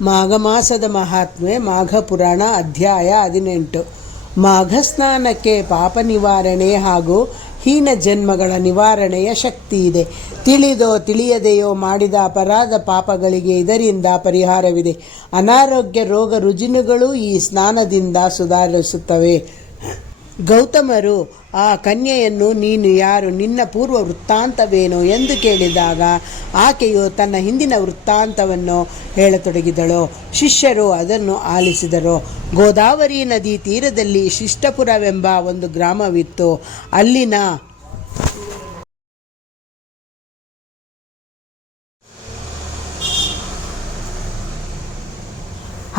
ಮಾಘ ಮಾಸದ ಮಹಾತ್ಮೆ ಮಾಘ ಪುರಾಣ ಅಧ್ಯಾಯ ಹದಿನೆಂಟು. ಮಾಘ ಸ್ನಾನಕ್ಕೆ ಪಾಪ ನಿವಾರಣೆ ಹಾಗೂ ಹೀನ ಜನ್ಮಗಳ ನಿವಾರಣೆಯ ಶಕ್ತಿ ಇದೆ. ತಿಳಿದೋ ತಿಳಿಯದೆಯೋ ಮಾಡಿದ ಅಪರಾಧ ಪಾಪಗಳಿಗೆ ಇದರಿಂದ ಪರಿಹಾರವಿದೆ. ಅನಾರೋಗ್ಯ ರೋಗ ರುಜಿನಗಳು ಈ ಸ್ನಾನದಿಂದ ಸುಧಾರಿಸುತ್ತವೆ. ಗೌತಮರು, ಆ ಕನ್ಯೆಯನ್ನು ನೀನು ಯಾರು? ನಿನ್ನ ಪೂರ್ವ ವೃತ್ತಾಂತವೇನು? ಎಂದು ಕೇಳಿದಾಗ, ಆಕೆಯು ತನ್ನ ಹಿಂದಿನ ವೃತ್ತಾಂತವನ್ನು ಹೇಳತೊಡಗಿದಳು. ಶಿಷ್ಯರು ಅದನ್ನು ಆಲಿಸಿದರು. ಗೋದಾವರಿ ನದಿ ತೀರದಲ್ಲಿ ಶಿಷ್ಟಪುರವೆಂಬ ಒಂದು ಗ್ರಾಮವಿತ್ತು. ಅಲ್ಲಿನ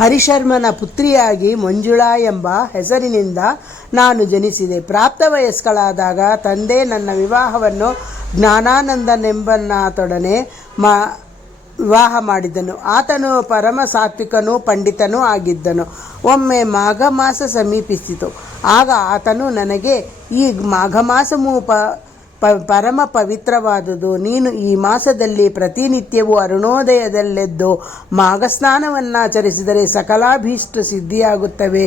ಹರಿಶರ್ಮನ ಪುತ್ರಿಯಾಗಿ ಮಂಜುಳಾ ಎಂಬ ಹೆಸರಿನಿಂದ ನಾನು ಜನಿಸಿದೆ. ಪ್ರಾಪ್ತ ವಯಸ್ಕಳಾದಾಗ ತಂದೆ ನನ್ನ ವಿವಾಹವನ್ನು ಜ್ಞಾನಾನಂದನೆಂಬನಾತೊಡನೆ ಮಾ, ವಿವಾಹ ಮಾಡಿದನು ಆತನು ಪರಮ ಸಾತ್ವಿಕನೂ ಪಂಡಿತನೂ ಆಗಿದ್ದನು. ಒಮ್ಮೆ ಮಾಘ ಮಾಸ ಸಮೀಪಿಸಿತು. ಆಗ ಆತನು ನನಗೆ, ಈ ಮಾಘ ಮೂಪ ಪ ಪ ಪರಮ ಪವಿತ್ರವಾದುದು. ನೀನು ಈ ಮಾಸದಲ್ಲಿ ಪ್ರತಿನಿತ್ಯವೂ ಅರುಣೋದಯದಲ್ಲೆದ್ದು ಮಾಘಸ್ನಾನವನ್ನಾಚರಿಸಿದರೆ ಸ್ನಾನವನ್ನಾಚರಿಸಿದರೆ ಸಕಲಾಭೀಷ್ಟ ಸಿದ್ಧಿಯಾಗುತ್ತವೆ.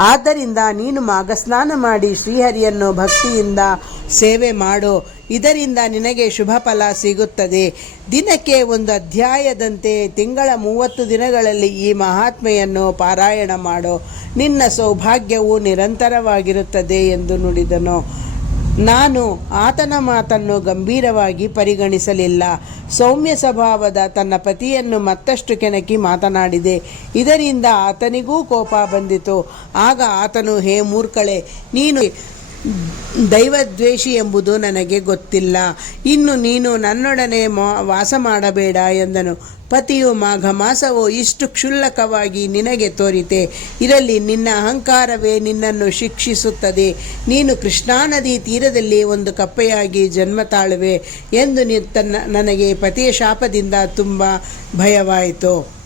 ಆದ್ದರಿಂದ ನೀನು ಮಾಘಸ್ನಾನ ಮಾಡಿ ಶ್ರೀಹರಿಯನ್ನು ಭಕ್ತಿಯಿಂದ ಸೇವೆ ಮಾಡು. ಇದರಿಂದ ನಿನಗೆ ಶುಭ ಫಲ ಸಿಗುತ್ತದೆ. ದಿನಕ್ಕೆ ಒಂದು ಅಧ್ಯಾಯದಂತೆ ತಿಂಗಳ ಮೂವತ್ತು ದಿನಗಳಲ್ಲಿ ಈ ಮಹಾತ್ಮೆಯನ್ನು ಪಾರಾಯಣ ಮಾಡು. ನಿನ್ನ ಸೌಭಾಗ್ಯವು ನಿರಂತರವಾಗಿರುತ್ತದೆ ಎಂದು ನುಡಿದನು. ನಾನು ಆತನ ಮಾತನ್ನು ಗಂಭೀರವಾಗಿ ಪರಿಗಣಿಸಲಿಲ್ಲ. ಸೌಮ್ಯ ಸ್ವಭಾವದ ತನ್ನ ಪತಿಯನ್ನು ಮತ್ತಷ್ಟು ಕೆಣಕಿ ಮಾತನಾಡಿದೆ. ಇದರಿಂದ ಆತನಿಗೂ ಕೋಪ ಬಂದಿತು. ಆಗ ಆತನು, ಹೇ ಮೂರ್ಖಳೆ, ನೀನು ದೈವದ್ವೇಷಿ ಎಂಬುದು ನನಗೆ ಗೊತ್ತಿಲ್ಲ. ಇನ್ನು ನೀನು ನನ್ನೊಡನೆ ವಾಸ ಮಾಡಬೇಡ ಎಂದನು. ಪತಿಯು ಮಾಘ ಮಾಸವು ಇಷ್ಟು ಕ್ಷುಲ್ಲಕವಾಗಿ ನಿನಗೆ ತೋರಿತೆ. ಇರಲಿ ನಿನ್ನ ಅಹಂಕಾರವೇ ನಿನ್ನನ್ನು ಶಿಕ್ಷಿಸುತ್ತದೆ. ನೀನು ಕೃಷ್ಣಾ ನದಿ ತೀರದಲ್ಲಿ ಒಂದು ಕಪ್ಪೆಯಾಗಿ ಜನ್ಮ ತಾಳುವೆ ಎಂದು ನಿ, ತನ್ನ, ನನಗೆ ಪತಿಯ ಶಾಪದಿಂದ ತುಂಬ ಭಯವಾಯಿತು.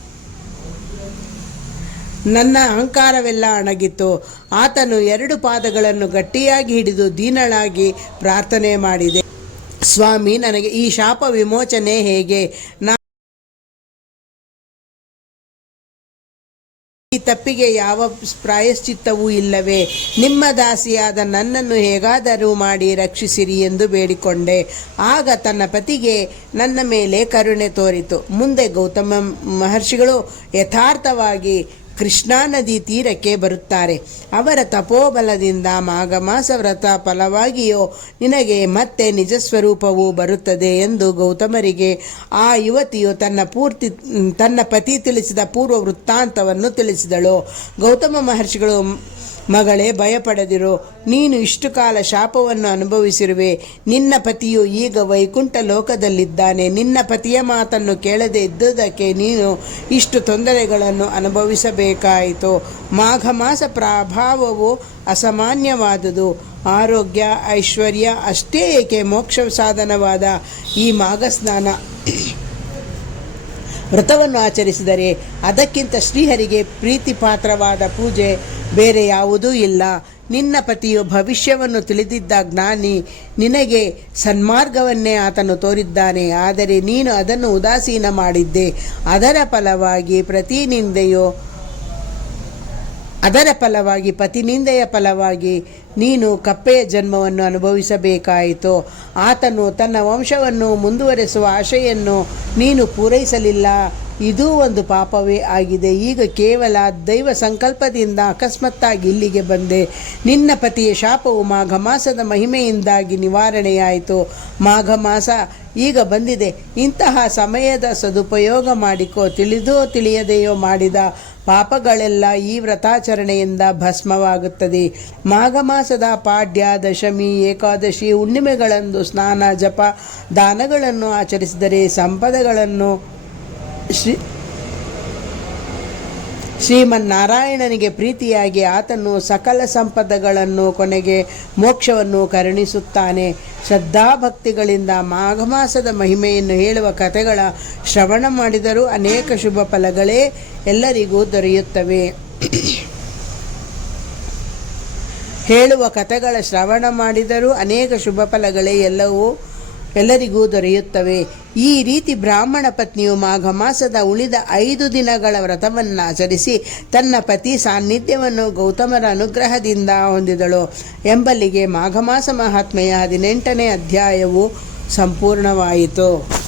ನನ್ನ ಅಹಂಕಾರವೆಲ್ಲ ಅಣಗಿತ್ತು ಆತನು ಎರಡು ಪಾದಗಳನ್ನು ಗಟ್ಟಿಯಾಗಿ ಹಿಡಿದು ದೀನಳಾಗಿ ಪ್ರಾರ್ಥನೆ ಮಾಡಿದೆ. ಸ್ವಾಮಿ, ನನಗೆ ಈ ಶಾಪ ವಿಮೋಚನೆ ಹೇಗೆ? ನಾ ಈ ತಪ್ಪಿಗೆ ಯಾವ ಪ್ರಾಯಶ್ಚಿತ್ತವೂ ಇಲ್ಲವೇ? ನಿಮ್ಮ ದಾಸಿಯಾದ ನನ್ನನ್ನು ಹೇಗಾದರೂ ಮಾಡಿ ರಕ್ಷಿಸಿರಿ ಎಂದು ಬೇಡಿಕೊಂಡೆ. ಆಗ ತನ್ನ ಪತಿಗೆ ನನ್ನ ಮೇಲೆ ಕರುಣೆ ತೋರಿತು. ಮುಂದೆ ಗೌತಮ ಮಹರ್ಷಿಗಳು ಯಥಾರ್ಥವಾಗಿ ಕೃಷ್ಣಾ ನದಿ ತೀರಕ್ಕೆ ಬರುತ್ತಾರೆ. ಅವರ ತಪೋಬಲದಿಂದ ಮಾಘಮಾಸ ವ್ರತ ಫಲವಾಗಿಯೋ ನಿನಗೆ ಮತ್ತೆ ನಿಜ ಸ್ವರೂಪವು ಬರುತ್ತದೆ ಎಂದು ಗೌತಮರಿಗೆ ಆ ಯುವತಿಯು ತನ್ನ ಪೂರ್ತಿ, ತನ್ನ ಪತಿ ತಿಳಿಸಿದ ಪೂರ್ವ ವೃತ್ತಾಂತವನ್ನು ತಿಳಿಸಿದಳು. ಗೌತಮ ಮಹರ್ಷಿಗಳು ಮಗಳೇ, ಭಯಪಡದಿರು. ನೀನು ಇಷ್ಟು ಕಾಲ ಶಾಪವನ್ನು ಅನುಭವಿಸಿರುವೆ. ನಿನ್ನ ಪತಿಯು ಈಗ ವೈಕುಂಠ ಲೋಕದಲ್ಲಿದ್ದಾನೆ. ನಿನ್ನ ಪತಿಯ ಮಾತನ್ನು ಕೇಳದೆ ಇದ್ದುದಕ್ಕೆ ನೀನು ಇಷ್ಟು ತೊಂದರೆಗಳನ್ನು ಅನುಭವಿಸಬೇಕಾಯಿತು. ಮಾಘ ಮಾಸ ಪ್ರಭಾವವು ಅಸಾಮಾನ್ಯವಾದುದು. ಆರೋಗ್ಯ, ಐಶ್ವರ್ಯ ಅಷ್ಟೇ ಏಕೆ ಮೋಕ್ಷ ಸಾಧನವಾದ ಈ ಮಾಘ ಸ್ನಾನ ವ್ರತವನ್ನು ಆಚರಿಸಿದರೆ ಅದಕ್ಕಿಂತ ಶ್ರೀಹರಿಗೆ ಪ್ರೀತಿಪಾತ್ರವಾದ ಪೂಜೆ ಬೇರೆ ಯಾವುದೂ ಇಲ್ಲ. ನಿನ್ನ ಪತಿಯು ಭವಿಷ್ಯವನ್ನು ತಿಳಿದಿದ್ದ ಜ್ಞಾನಿ ನಿನಗೆ ಸನ್ಮಾರ್ಗವನ್ನೇ ಆತನು ತೋರಿದ್ದಾನೆ. ಆದರೆ ನೀನು ಅದನ್ನು ಉದಾಸೀನ ಮಾಡಿದ್ದೆ. ಅದರ ಫಲವಾಗಿ ಪ್ರತಿನಿಂದೆಯು ಅದರ ಫಲವಾಗಿ, ಪತಿನಿಂದೆಯ ಫಲವಾಗಿ ನೀನು ಕಪ್ಪೆಯ ಜನ್ಮವನ್ನು ಅನುಭವಿಸಬೇಕಾಯಿತು. ಆತನು ತನ್ನ ವಂಶವನ್ನು ಮುಂದುವರೆಸುವ ಆಶೆಯನ್ನು ನೀನು ಪೂರೈಸಲಿಲ್ಲ. ಇದೂ ಒಂದು ಪಾಪವೇ ಆಗಿದೆ. ಈಗ ಕೇವಲ ದೈವ ಸಂಕಲ್ಪದಿಂದ ಅಕಸ್ಮಾತ್ತಾಗಿ ಇಲ್ಲಿಗೆ ಬಂದೆ. ನಿನ್ನ ಪತಿಯ ಶಾಪವು ಮಾಘ ಮಾಸದ ಮಹಿಮೆಯಿಂದಾಗಿ ನಿವಾರಣೆಯಾಯಿತು. ಮಾಘ ಮಾಸ ಈಗ ಬಂದಿದೆ. ಇಂತಹ ಸಮಯದ ಸದುಪಯೋಗ ಮಾಡಿಕೋ, ತಿಳಿದೋ ತಿಳಿಯದೆಯೋ ಮಾಡಿದ ಪಾಪಗಳೆಲ್ಲ ಈ ವ್ರತಾಚರಣೆಯಿಂದ ಭಸ್ಮವಾಗುತ್ತದೆ. ಮಾಘ ಮಾಸದ ಪಾಡ್ಯ, ದಶಮಿ, ಏಕಾದಶಿ ಹುಣ್ಣಿಮೆಗಳಂದು ಸ್ನಾನ, ಜಪ, ದಾನಗಳನ್ನು ಆಚರಿಸಿದರೆ ಸಂಪದಗಳನ್ನು ಶ್ರೀ ಶ್ರೀಮನ್ನಾರಾಯಣನಿಗೆ ಪ್ರೀತಿಯಾಗಿ ಆತನು ಸಕಲ ಸಂಪದಗಳನ್ನು ಕೊನೆಗೆ ಮೋಕ್ಷವನ್ನು ಕರುಣಿಸುತ್ತಾನೆ. ಶ್ರದ್ಧಾಭಕ್ತಿಗಳಿಂದ ಮಾಘ ಮಾಸದ ಮಹಿಮೆಯನ್ನು ಹೇಳುವ ಕಥೆಗಳ ಶ್ರವಣ ಮಾಡಿದರೂ ಅನೇಕ ಶುಭ ಫಲಗಳೇ ಎಲ್ಲರಿಗೂ ದೊರೆಯುತ್ತವೆ. ಹೇಳುವ ಕಥೆಗಳ ಶ್ರವಣ ಮಾಡಿದರೂ ಅನೇಕ ಶುಭ ಫಲಗಳೇ ಎಲ್ಲವೂ ಎಲ್ಲರಿಗೂ ದೊರೆಯುತ್ತವೆ. ಈ ರೀತಿ ಬ್ರಾಹ್ಮಣ ಪತ್ನಿಯು ಮಾಘ ಮಾಸದ ಉಳಿದ ಐದು ದಿನಗಳ ವ್ರತವನ್ನು ಆಚರಿಸಿ ತನ್ನ ಪತಿ ಸಾನ್ನಿಧ್ಯವನ್ನು ಗೌತಮರ ಅನುಗ್ರಹದಿಂದ ಹೊಂದಿದಳು. ಎಂಬಲ್ಲಿಗೆ ಮಾಘ ಮಾಸ ಮಹಾತ್ಮೆಯ ಹದಿನೆಂಟನೇ ಅಧ್ಯಾಯವು ಸಂಪೂರ್ಣವಾಯಿತು.